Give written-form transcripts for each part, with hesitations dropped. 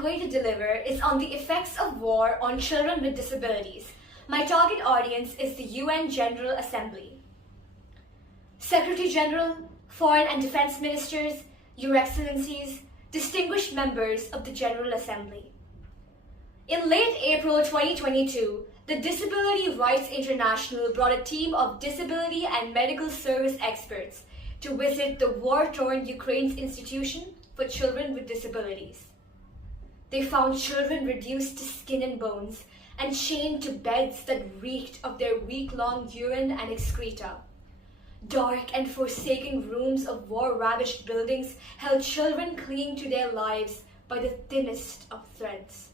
going to deliver is on the effects of war on children with disabilities. My target audience is the UN General Assembly. Secretary General, Foreign and Defense Ministers, Your Excellencies, distinguished members of the General Assembly. In late April 2022, the Disability Rights International brought a team of disability and medical service experts to visit the war-torn Ukraine's institution for children with disabilities. They found children reduced to skin and bones and chained to beds that reeked of their week-long urine and excreta. Dark and forsaken rooms of war-ravaged buildings held children clinging to their lives by the thinnest of threads.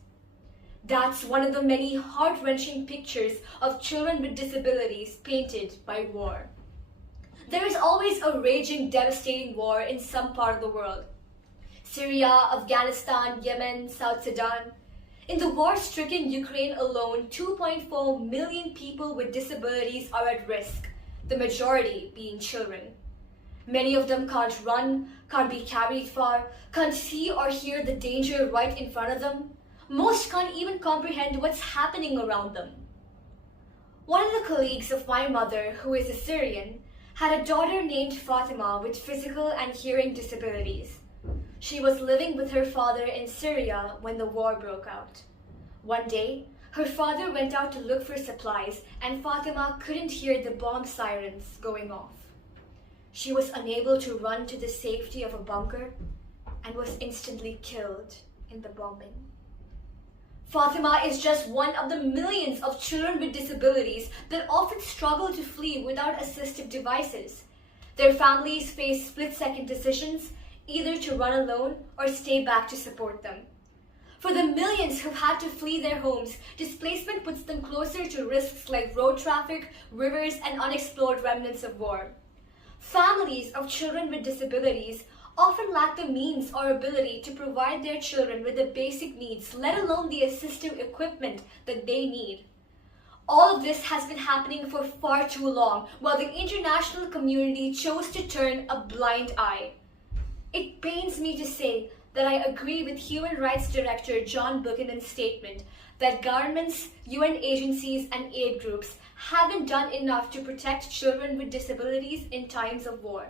That's one of the many heart-wrenching pictures of children with disabilities painted by war. There is always a raging, devastating war in some part of the world. Syria, Afghanistan, Yemen, South Sudan. In the war-stricken Ukraine alone, 2.4 million people with disabilities are at risk, the majority being children. Many of them can't run, can't be carried far, can't see or hear the danger right in front of them. Most can't even comprehend what's happening around them. One of the colleagues of my mother, who is Assyrian, had a daughter named Fatima with physical and hearing disabilities. She was living with her father in Syria when the war broke out. One day, her father went out to look for supplies and Fatima couldn't hear the bomb sirens going off. She was unable to run to the safety of a bunker and was instantly killed in the bombing. Fatima is just one of the millions of children with disabilities that often struggle to flee without assistive devices. Their families face split-second decisions, either to run alone or stay back to support them. For the millions who've had to flee their homes, displacement puts them closer to risks like road traffic, rivers, and unexplored remnants of war. Families of children with disabilities often lack the means or ability to provide their children with the basic needs, let alone the assistive equipment that they need. All of this has been happening for far too long, while the international community chose to turn a blind eye. It pains me to say that I agree with Human Rights Director John Buchanan's statement that governments, UN agencies, and aid groups haven't done enough to protect children with disabilities in times of war.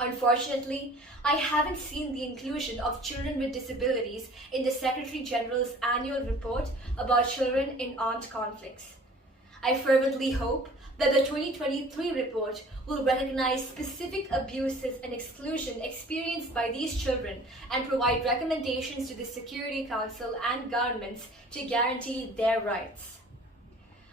Unfortunately, I haven't seen the inclusion of children with disabilities in the Secretary General's annual report about children in armed conflicts. I fervently hope that the 2023 report will recognize specific abuses and exclusion experienced by these children and provide recommendations to the Security Council and governments to guarantee their rights.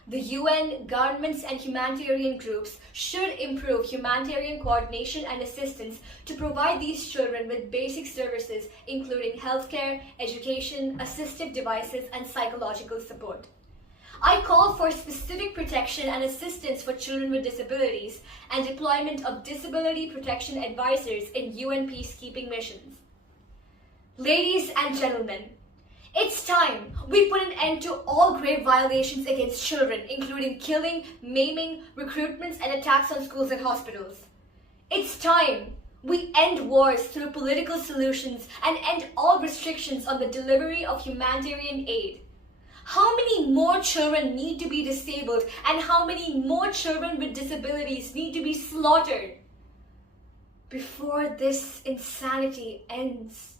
The UN, governments, and humanitarian groups should improve humanitarian coordination and assistance to provide these children with basic services including healthcare, education, assistive devices, and psychological support. I call for specific protection and assistance for children with disabilities and deployment of disability protection advisors in UN peacekeeping missions. Ladies and gentlemen, it's time we put an end to all grave violations against children, including killing, maiming, recruitments, and attacks on schools and hospitals. It's time we end wars through political solutions and end all restrictions on the delivery of humanitarian aid. How many more children need to be disabled and how many more children with disabilities need to be slaughtered before this insanity ends?